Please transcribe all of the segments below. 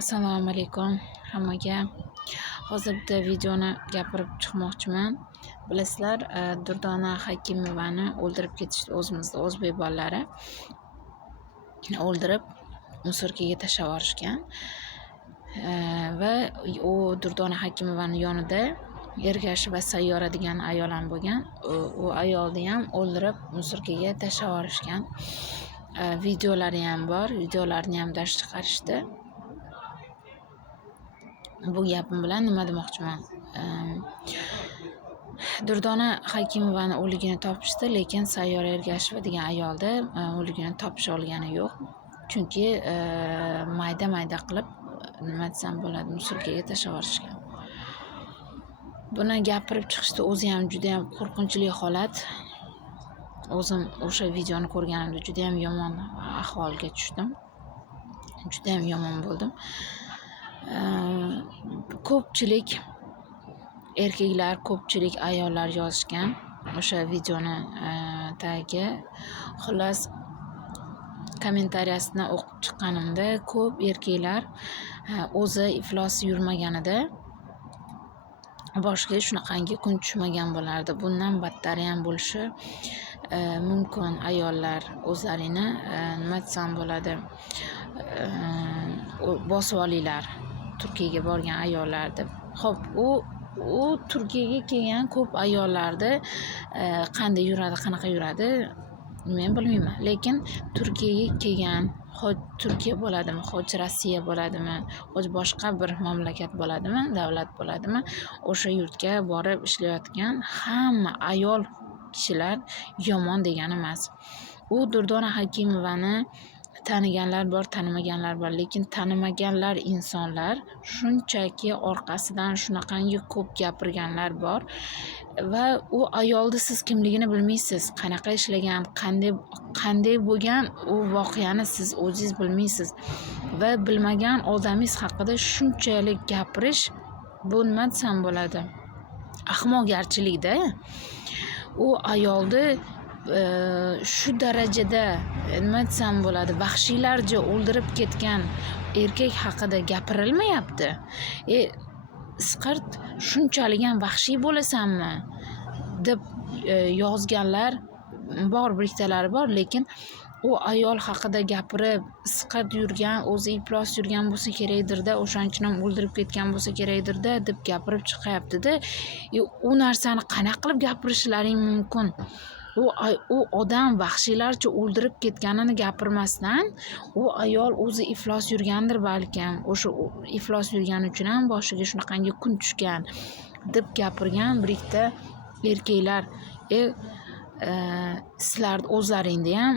Assalomu alaykum hammaga. Hozir bitta videoni gapirib chiqmoqchiman. Bilasizlar, Durdona Hakimovani o'ldirib ketishdi. O'zimizda o'zbek bolalari o'ldirib musorkaga tashlab yuborishgan. Va u Durdona Hakimovani yonida Ergash va Sayyora degan ayol ham bo'lgan. U ayolni ham o'ldirib musorkaga tashlab yuborishgan. Videolari ham bor, videolarni ham dars chiqarishdi. Bu gapim bilan nima demoqchiman? Durdona Hakimovani o'ligini topishdi, lekin Sayyora Ergasheva degan ayolni o'ligini topisha olgani yo'q. Chunki mayda qilib nima desam bo'ladi, musorkaga tashlab yuborishgan. Buni gapirib chiqishdi o'zi ham juda ham qo'rqinchli holat. O'zim o'sha videoni ko'rganimda juda ham yomon ahvolga tushdim. Juda ham yomon bo'ldim. Ko'pchilik erkaklar, ko'pchilik ayollar yozishgan o'sha videoni tagiga. Xullas, kommentariyasini o'qib chiqqanimda ko'p erkaklar o'zi iflosi yurmaganida boshiga shunaqangi kun tushmagan bo'lardi. Bundan battari ham bo'lishi mumkin. Ayollar o'zlarini nima desam bo'ladi, bosib olinglar, Turkiyaga borgan ayollar deb. Xo'p, u Turkiyaga kelgan ko'p ayollarni qanday yuradi, qanaqa yuradi men bilmayman. Lekin Turkiyaga kelgan, xo'j Turkiya bo'ladimi, xo'j Rossiya bo'ladimi, xo'j boshqa bir mamlakat bo'ladimi, davlat bo'ladimi, o'sha yurtga borib ishlayotgan hamma ayol kishilar yomon degani emas. U Durdona Hakimovani taniganlar bor, tanimaganlar bor, lekin tanimaganlar insonlar shunchaki orqasidan shunaqangi ko'p gapirganlar bor va u ayolni siz kimligini bilmaysiz, qanaqa ishlagan, qanday bo'lgan u voqeani siz o'zingiz bilmaysiz va bilmagan odamingiz haqida shunchalik gapirish, bu nima desam bo'ladi, ahmoqgarchilikda. U ayolni shu darajada nima desam bo'ladi, vahshiylarcha o'ldirib ketgan erkak haqida gapirilmayapti. Isqirt, shunchalik ham vahshiy bo'lasanmi deb yozganlar bor, biriktalari bor, lekin u ayol haqida gapirib isqirt yurgan, o'zi iflos yurgan bo'lsa kerakdir-da, o'shaning ham o'ldirib ketgan bo'lsa kerakdir-da deb gapirib chiqyapti-da. U narsani qanaqa qilib gapirishlaring mumkin? U odam vahshiylarcha o'ldirib ketganini gapirmasdan, u ayol o'zi iflos yurgandir balkim, o'sha iflos yurgani uchun ham boshiga shunaqangi kun tushgan deb gapirgan birikta erkaklar. Sizlar o'zlaringda ham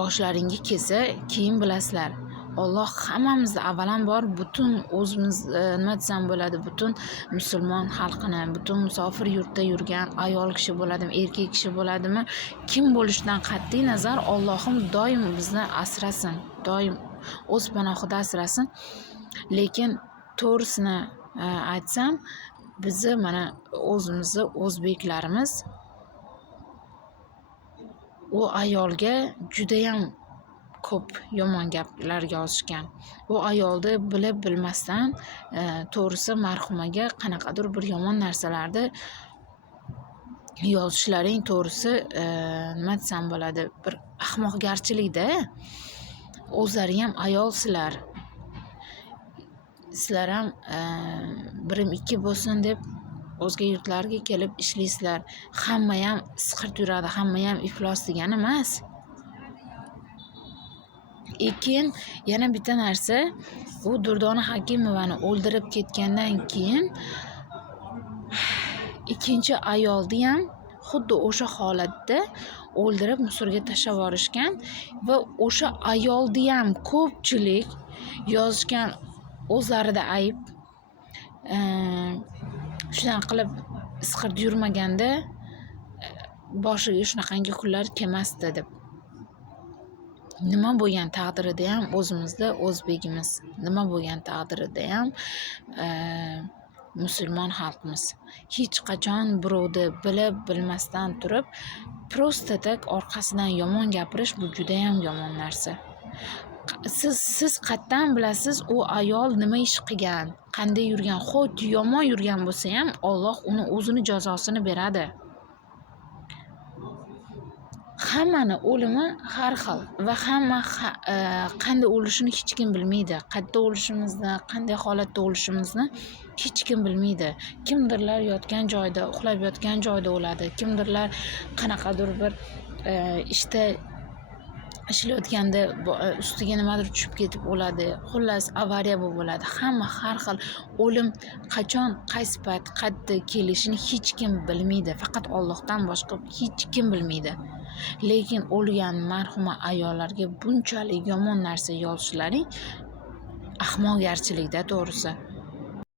boshlaringga kelsa keyin bilasizlar. Alloh hammamizni avvalambor butun o'zimiz nima desam bo'ladi, butun musulmon xalqini, butun musofir yurtda yurgan ayol kishi bo'ladimi, erkak kishi bo'ladimi, kim bo'lishidan qat'iy nazar Allohim doim bizni asrasin, doim o'z panohida asrasin. Lekin to'g'risini aytsam, bizni mana o'zimizni o'zbeklarimiz u ayolga juda ham ko'p yomon gaplar yozishgan. U ayolni bilib bilmasdan to'g'risi marhumaga qanaqadir bir yomon narsalarni yozishlaring to'g'risi nima desam bo'ladi, bir ahmoqgarchilikda. O'zlari ham ayolsizlar. Sizlar ham birim ikki bo'lsin deb o'zga yurtlarga kelib ishlaysizlar. Hamma ham isqirt yuradi, hamma ham iflos degani emas. Keyin yana bitta narsa, u Durdona Hakimovani o'ldirib ketgandan keyin ikkinchi ayolni ham xuddi o'sha holatda o'ldirib musorga tashlab yuborishgan va o'sha ayolni ham ko'pchilik yozishgan, o'zlarida ayb. Shunaqa qilib isqirt yurmaganda boshiga shunaqangi kunlar kelmasdi deb. Nima bo'lgan taqdirida ham o'zimizda o'zbegimiz, nima bo'lgan taqdirida ham musulmon xalqimiz hech qachon birovni bilib bilmasdan turib prosta tak orqasidan yomon gapirish, bu juda ham yomon narsa. siz qayerdan bilasiz u ayol nima ish qilgan, qanday yurgan? Xo'p, yomon yurgan bo'lsa ham Alloh uni o'zini jazosini beradi. Hammani o'limi har xil va hamma qanday o'lishini hech kim bilmaydi. Qayerda o'lishimizni, qanday holatda o'lishimizni hech kim bilmaydi. Kimdirlar yotgan joyda, uxlab yotgan joyda o'ladi. Kimdirlar qanaqadir bir ishda ishlayotganda ustiga nimadir tushib ketib o'ladi. Xullas, avariya bo'lib o'ladi. Hamma har xil. O'lim qachon, qaysi payt, qayerda kelishini hech kim bilmaydi. Faqat Allohdan boshqa hech kim bilmaydi. Lekin o'lgan marhuma ayollarga bunchalik yomon narsa yozishlaring ahmoqgarchilikda, to'g'risi.